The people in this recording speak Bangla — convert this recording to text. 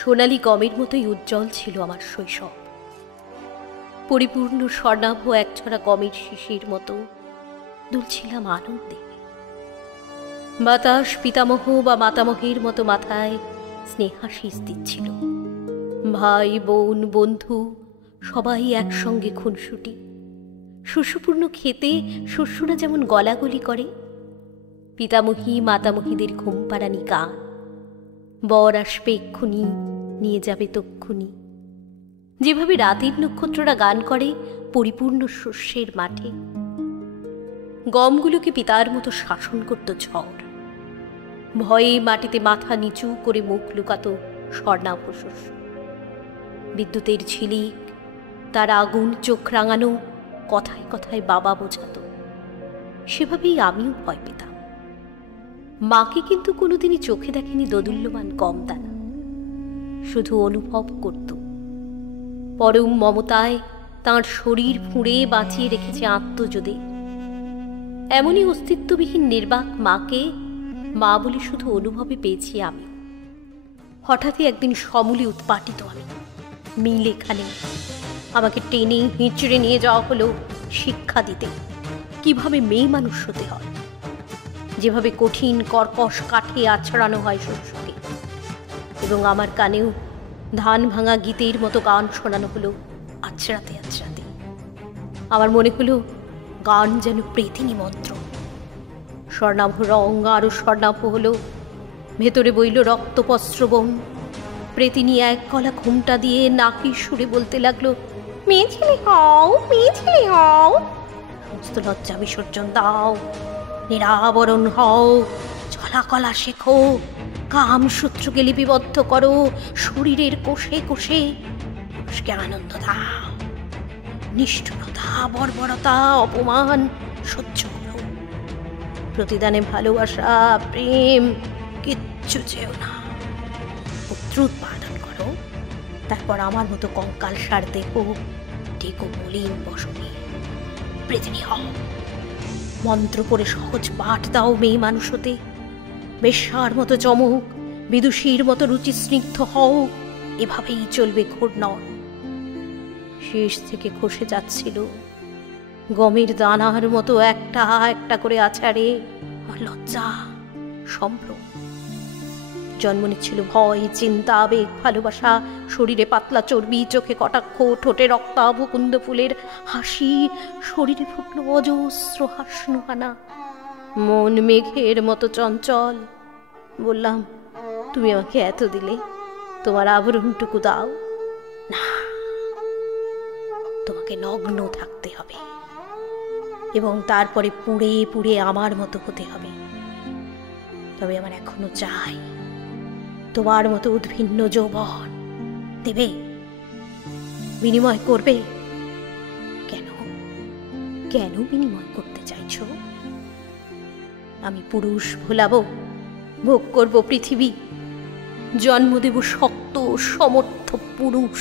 সোনালি গমের মতোই উজ্জ্বল ছিল আমার শৈশব। পরিপূর্ণ স্বর্ণাভ একছড়া গমের শিশির মতো দুলছিলাম আনন্দে। বাতাস পিতামহ বা মাতামহের মতো মাথায় স্নেহাশিস দিচ্ছিল। ভাই বোন বন্ধু সবাই একসঙ্গে খুনসুটি। শস্যপূর্ণ খেতে শস্যরা যেমন গলাগলি করে, পিতামহী মাতামহীদের ঘুম পাড়ানি গান, বর আসবে এক্ষুনি, নিয়ে যাবে তক্ষুনি, যেভাবে রাতের নক্ষত্ররা গান করে পরিপূর্ণ শস্যের মাঠে। গমগুলোকে পিতার মতো শাসন করত ঝড়। ভয়ে মাটিতে মাথা নিচু করে মুখ লুকাত স্বর্ণাভ শস্য। বিদ্যুতের ঝিলিক, তার আগুন চোখ রাঙানো কথায় কথায় বাবা বোঝাত। সেভাবেই আমিও ভয় পেতাম। মাকে কিন্তু কোনোদিনই চোখে দেখেনি দোদুল্যমান গম দানা, শুধু অনুভব করত। পরম মমতায় তাঁর শরীর ফুঁড়ে বাঁচিয়ে রেখেছে আত্মযোদে। এমনই অস্তিত্ববিহীন নির্বাক মাকে মা বলে শুধু অনুভবে পেয়েছি আমি। হঠাৎই একদিন সমূলে উৎপাটিত আমি। মিল এখানে, আমাকে টেনে হিঁচড়ে নিয়ে যাওয়া হলো শিক্ষা দিতে কিভাবে মেয়ে মানুষ হতে হয়, যেভাবে কঠিন কর্কশ কাঠে আছড়ানো হয় শস্যকে। এবং আমার কানেও ধান ভাঙা গীতের মতো গান শোনানো হলো আছড়াতে আছড়াতে। আমার মনে হলো গান যেন প্রেতিনী মন্ত্র। স্বর্ণাভ রং আরো স্বর্ণাভ হলো, ভেতরে বইল রক্তপস্রবণ। প্রেতিনী এক গলা ঘুমটা দিয়ে নাকি সুরে বলতে লাগলো, মেয়ে ছেলে হও, মেয়ে ছেলে হও, সমস্ত লজ্জা বিসর্জন দাও, নিরাবরণ হও, চলাকলা শেখো, কাম সূত্রকে লিপিবদ্ধ করো শরীরের কোষে কোষে, মানুষকে আনন্দ দাও, নিষ্ঠুরতা বর্বরতা অপমান সহ্য করো, প্রতিদানে ভালোবাসা প্রেম কিচ্ছু চেও না, পুত্র উৎপাদন করো, তারপর আমার মতো কঙ্কাল সার দেহ টেকো মলিন বসনে, পৃথিবী হও, মন্ত্র পড়ে সহজ পাঠ দাও মেয়ে মানুষ হতে, বেশ্যার মতো চমক, বিদুষীর মতো রুচি স্নিগ্ধ হও, এভাবেই চলবে ঘূর্ণন। শেষ থেকে খসে যাচ্ছিল গমের দানার মতো একটা একটা করে আছাড়ে লজ্জা সম্ভ্রম। জন্ম নিচ্ছিল ভয়, চিন্তা, আবেগ, ভালোবাসা, শরীরে পাতলা চর্বি, চোখে কটাক্ষ, ঠোঁটে রক্তাভ কুন্দ ফুলের হাসি, শরীরে ফুটল অজস্র হাসনুহানা, মন মেঘের মতো চঞ্চল। বললাম, তুমি আমাকে এত দিলে, তোমার আবরণটুকু দাও না, তোমাকে নগ্ন থাকতে হবে এবং তারপরে পুড়ে পুড়ে আমার মতো হতে হবে। তবে আমার এখনো চাই তোমার মতো উদ্ভিন্ন যৌবন। দেবে? বিনিময় করবে? কেন কেন বিনিময় করতে চাইছো? আমি পুরুষ ভোলাবো, ভোগ করব পৃথিবী, জন্ম দেব শক্ত সমর্থ পুরুষ।